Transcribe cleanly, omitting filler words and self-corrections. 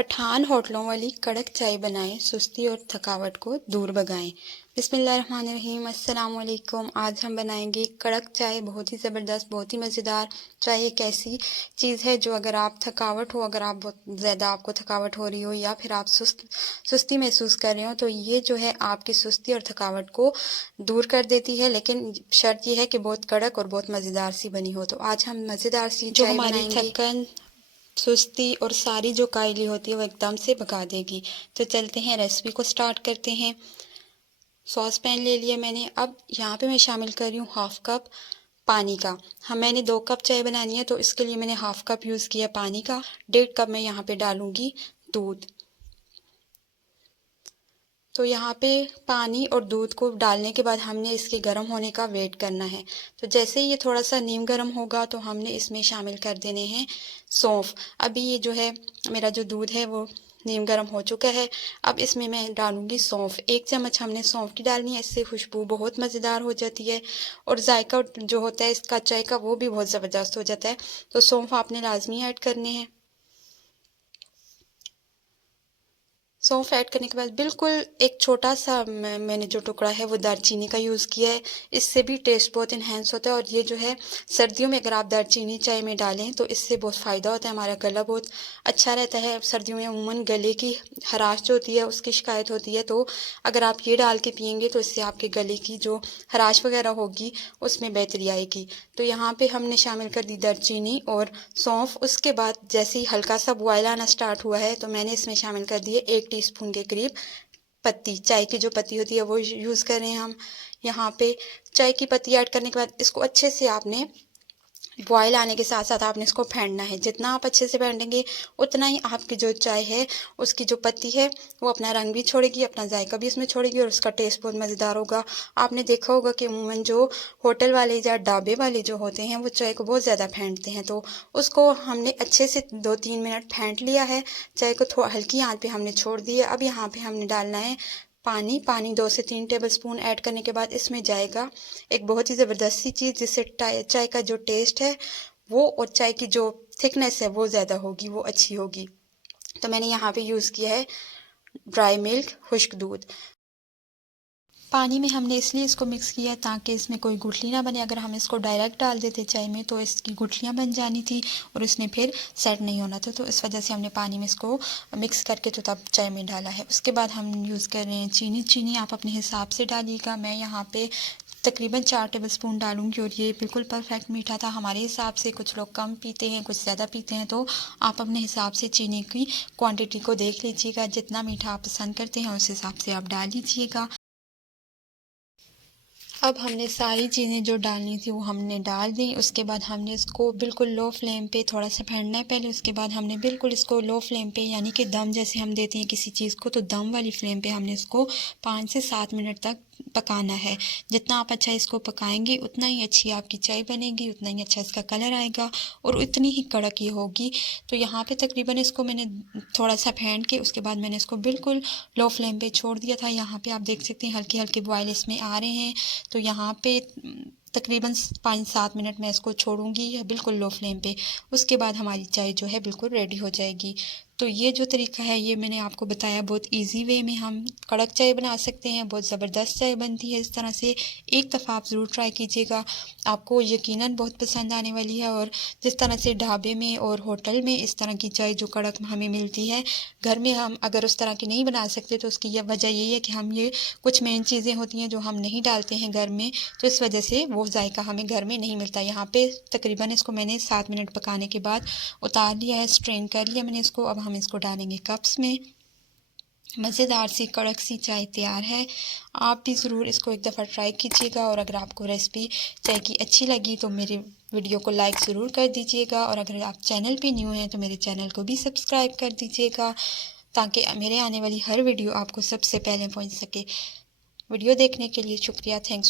पठान होटलों वाली कड़क चाय बनाएं, सुस्ती और थकावट को दूर भगाएं। बिस्मिल्लाहिर्रहमानिर्रहीम, अस्सलाम वालेकुम। आज हम बनाएंगे कड़क चाय। बहुत ही ज़बरदस्त, बहुत ही मज़ेदार चाय। एक ऐसी चीज़ है जो अगर आप थकावट हो, अगर आप बहुत ज़्यादा आपको थकावट हो रही हो या फिर आप सुस्ती महसूस कर रहे हो, तो ये जो है आपकी सुस्ती और थकावट को दूर कर देती है। लेकिन शर्त यह है कि बहुत कड़क और बहुत मज़ेदार सी बनी हो। तो आज हम मज़ेदार सी चाय बनाएंगे। थकन, सुस्ती और सारी जो कायली होती है वो एकदम से भगा देगी। तो चलते हैं, रेसिपी को स्टार्ट करते हैं। सॉस पैन ले लिया मैंने। अब यहाँ पे मैं शामिल कर रही हूँ हाफ कप पानी का। मैंने 2 कप चाय बनानी है, तो इसके लिए मैंने हाफ कप यूज़ किया पानी का। 1.5 कप मैं यहाँ पे डालूंगी दूध। तो यहाँ पे पानी और दूध को डालने के बाद हमने इसके गर्म होने का वेट करना है। तो जैसे ही ये थोड़ा सा नीम गर्म होगा तो हमने इसमें शामिल कर देने हैं सौंफ। अभी ये जो है मेरा जो दूध है वो नीम गर्म हो चुका है। अब इसमें मैं डालूंगी सौंफ। 1 चम्मच हमने सौंफ की डालनी है। इससे खुशबू बहुत मज़ेदार हो जाती है और जायका जो होता है इसका चाय का वो भी बहुत ज़बरदस्त हो जाता है। तो सौंफ आपने लाजमी ऐड करने हैं। सौंफ ऐड करने के बाद बिल्कुल एक छोटा सा मैंने जो टुकड़ा है वो दालचीनी का यूज़ किया है। इससे भी टेस्ट बहुत इन्हेंस होता है। और ये जो है सर्दियों में अगर आप दालचीनी चाय में डालें तो इससे बहुत फ़ायदा होता है। हमारा गला बहुत अच्छा रहता है। सर्दियों में अमूमन गले की खराश जो होती है उसकी शिकायत होती है, तो अगर आप ये डाल के पियेंगे तो इससे आपके गले की जो खराश वगैरह होगी उसमें बेहतरी आएगी। तो यहाँ पे हमने शामिल कर दी दालचीनी और सौंफ। उसके बाद जैसे ही हल्का सा बॉयल आना स्टार्ट हुआ है तो मैंने इसमें शामिल कर दिए 1 टीस्पून के करीब पत्ती। चाय की जो पत्ती होती है वो यूज़ कर रहे हैं हम यहाँ पे। चाय की पत्ती ऐड करने के बाद इसको अच्छे से आपने बॉयल आने के साथ साथ आपने इसको फेंटना है। जितना आप अच्छे से फेंटेंगे उतना ही आपकी जो चाय है उसकी जो पत्ती है वो अपना रंग भी छोड़ेगी, अपना जायका भी इसमें छोड़ेगी और उसका टेस्ट बहुत मज़ेदार होगा। आपने देखा होगा कि अमूमन जो होटल वाले या ढाबे वाले जो होते हैं वो चाय को बहुत ज़्यादा फेंटते हैं। तो उसको हमने अच्छे से 2-3 मिनट फेंट लिया है। चाय को थोड़ा हल्की आंच पे हमने छोड़ दिया। अब यहाँ पे हमने डालना है पानी 2 से 3 टेबलस्पून ऐड करने के बाद इसमें जाएगा एक बहुत ही ज़बरदस्त सी चीज़, जिससे चाय का जो टेस्ट है वो और चाय की जो थिकनेस है वो ज़्यादा होगी, वो अच्छी होगी। तो मैंने यहाँ पे यूज़ किया है ड्राई मिल्क, खुश्क दूध। पानी में हमने इसलिए इसको मिक्स किया ताकि इसमें कोई गुठली ना बने। अगर हम इसको डायरेक्ट डाल देते चाय में तो इसकी गुठलियाँ बन जानी थी और इसने फिर सेट नहीं होना था। तो इस वजह से हमने पानी में इसको मिक्स करके तो तब चाय में डाला है। उसके बाद हम यूज़ कर रहे हैं चीनी आप अपने हिसाब से डालिएगा। मैं यहाँ पे तकरीबन 4 टेबलस्पून डालूंगी और ये बिल्कुल परफेक्ट मीठा था हमारे हिसाब से। कुछ लोग कम पीते हैं, कुछ ज़्यादा पीते हैं, तो आप अपने हिसाब से चीनी की क्वांटिटी को देख लीजिएगा। जितना मीठा आप पसंद करते हैं उस हिसाब से आप डाल लीजिएगा। अब हमने सारी चीज़ें जो डालनी थी वो हमने डाल दी। उसके बाद हमने इसको बिल्कुल लो फ्लेम पे थोड़ा सा फेंटना है पहले। उसके बाद हमने बिल्कुल इसको लो फ्लेम पे, यानी कि दम जैसे हम देते हैं किसी चीज़ को, तो दम वाली फ्लेम पे हमने इसको 5 से 7 मिनट तक पकाना है। जितना आप अच्छा इसको पकाएंगे उतना ही अच्छी आपकी चाय बनेगी, उतना ही अच्छा इसका कलर आएगा और उतनी ही कड़क ये होगी। तो यहाँ पे तकरीबन इसको मैंने थोड़ा सा फेंट के उसके बाद मैंने इसको बिल्कुल लो फ्लेम पे छोड़ दिया था। यहाँ पे आप देख सकते हैं हल्के हल्के बॉयल इसमें आ रहे हैं। तो यहाँ पे तकरीबन 5-7 मिनट मैं इसको छोड़ूंगी बिल्कुल लो फ्लेम पे। उसके बाद हमारी चाय जो है बिल्कुल रेडी हो जाएगी। तो ये जो तरीका है ये मैंने आपको बताया, बहुत इजी वे में हम कड़क चाय बना सकते हैं। बहुत ज़बरदस्त चाय बनती है इस तरह से। एक दफ़ा आप ज़रूर ट्राई कीजिएगा, आपको यकीनन बहुत पसंद आने वाली है। और जिस तरह से ढाबे में और होटल में इस तरह की चाय जो कड़क हमें मिलती है, घर में हम अगर उस तरह की नहीं बना सकते तो उसकी यह वजह यही है कि हम ये कुछ मेन चीज़ें होती हैं जो हम नहीं डालते हैं घर में, तो इस वजह से वो जायका हमें घर में नहीं मिलता। यहाँ पे तकरीबन इसको मैंने 7 मिनट पकाने के बाद उतार लिया है, स्ट्रेन कर लिया मैंने इसको। अब हम इसको डालेंगे कप्स में। मज़ेदार सी कड़क सी चाय तैयार है। आप भी ज़रूर इसको एक दफ़ा ट्राई कीजिएगा। और अगर आपको रेसिपी चाय की अच्छी लगी तो मेरे वीडियो को लाइक ज़रूर कर दीजिएगा। और अगर आप चैनल पे न्यू हैं तो मेरे चैनल को भी सब्सक्राइब कर दीजिएगा ताकि मेरे आने वाली हर वीडियो आपको सबसे पहले पहुंच सके। वीडियो देखने के लिए शुक्रिया। थैंक्स।